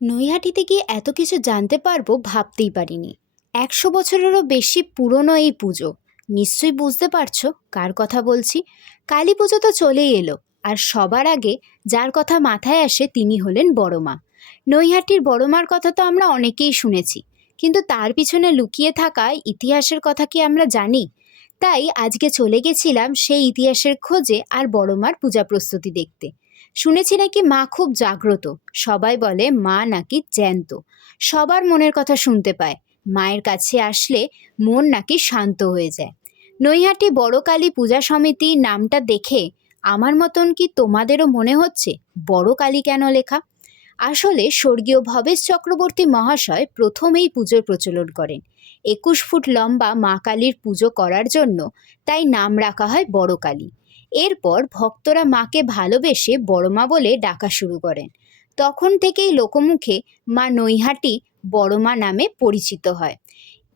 নৈহাটিতে গিয়ে এত কিছু জানতে পারবো ভাবতেই পারিনি। 100 বছরেরও বেশি পুরনো এই পুজো। নিশ্চয়ই বুঝতে পারছো কার কথা বলছি। কালী পুজো তো চলেই এলো, আর সবার আগে যার কথা মাথায় আসে তিনি হলেন বড়মা। নৈহাটির বড়মার কথা তো আমরা অনেকেই শুনেছি, কিন্তু তার পিছনে লুকিয়ে থাকা ইতিহাসের কথা কি আমরা জানি? তাই আজকে চলে গেছিলাম সেই ইতিহাসের খোঁজে আর বড়মার পূজা প্রস্তুতি দেখতে। শুনেছি নাকি মা খুব জাগ্রত। সবাই বলে মা নাকি জ্যান্ত, সবার মনের কথা শুনতে পায়। মায়ের কাছে আসলে মন নাকি শান্ত হয়ে যায়। নৈহাটি বড় কালী পূজা সমিতি নামটা দেখে আমার মতন কি তোমাদেরও মনে হচ্ছে বড় কালী কেন লেখা? আসলে স্বর্গীয় ভবেশ চক্রবর্তী মহাশয় প্রথম এই পুজোর প্রচলন করেন। 21 ফুট লম্বা মা কালীর পুজো করার জন্য তাই নাম রাখা হয় বড় কালী। এরপর ভক্তরা মাকে ভালোবেসে বড়মা বলে ডাকা শুরু করেন। তখন থেকেই লোকমুখে মা নৈহাটি বড়মা নামে পরিচিত হয়।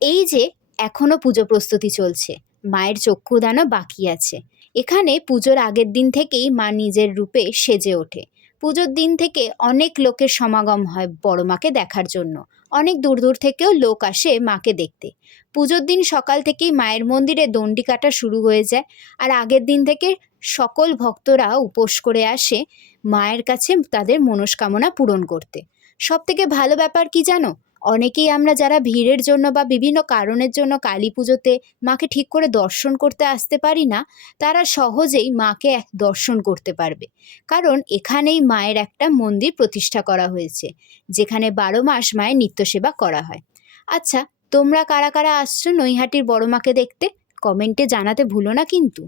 এই যে এখনো পুজো প্রস্তুতি চলছে, মায়ের চক্ষুদানও বাকি আছে। এখানে পুজোর আগের দিন থেকেই মা নিজের রূপে সেজে ওঠে। পুজোর দিন থেকে অনেক লোকের সমাগম হয় বড় মাকে দেখার জন্য। অনেক দূর দূর থেকেও লোক আসে মাকে দেখতে। পুজোর দিন সকাল থেকেই মায়ের মন্দিরে দণ্ডি কাটা শুরু হয়ে যায়, আর আগের দিন থেকে সকল ভক্তরা উপোস করে আসে মায়ের কাছে তাদের মনস্কামনা পূরণ করতে। সব থেকে ভালো ব্যাপার কি জানো? অনেকেই আমরা যারা ভিড়ের জন্য বা বিভিন্ন কারণের জন্য কালী পুজোতে মাকে ঠিক করে দর্শন করতে আসতে পারি না, তারা সহজেই মাকে দর্শন করতে পারবে। কারণ এখানেই মায়ের একটা মন্দির প্রতিষ্ঠা করা হয়েছে, যেখানে 12 মাস মায়ের নিত্য সেবা করা হয়। আচ্ছা, তোমরা কারা কারা আসছো নৈহাটির বড় মাকে দেখতে? কমেন্টে জানাতে ভুলো না কিন্তু।